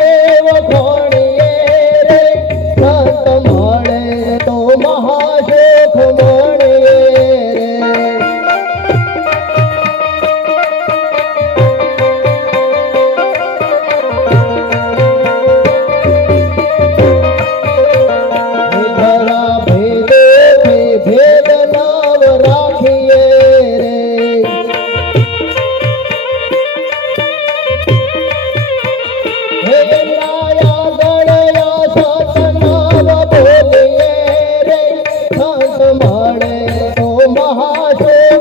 देव भोले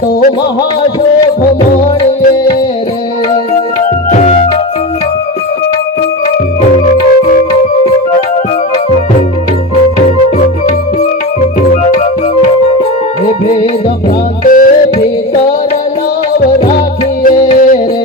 તો મહાશોભ મળીએ રે. હે ભેદ ભ્રાંતે ભીતર લાવ રાખીએ રે.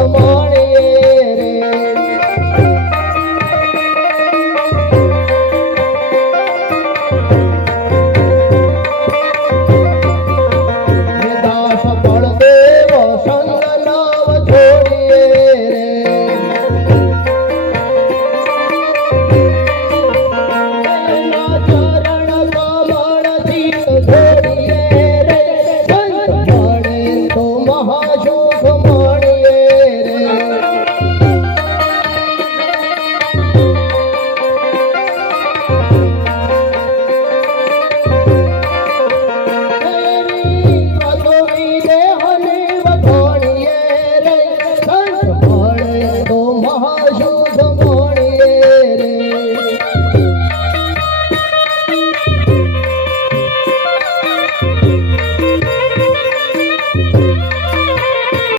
come on in.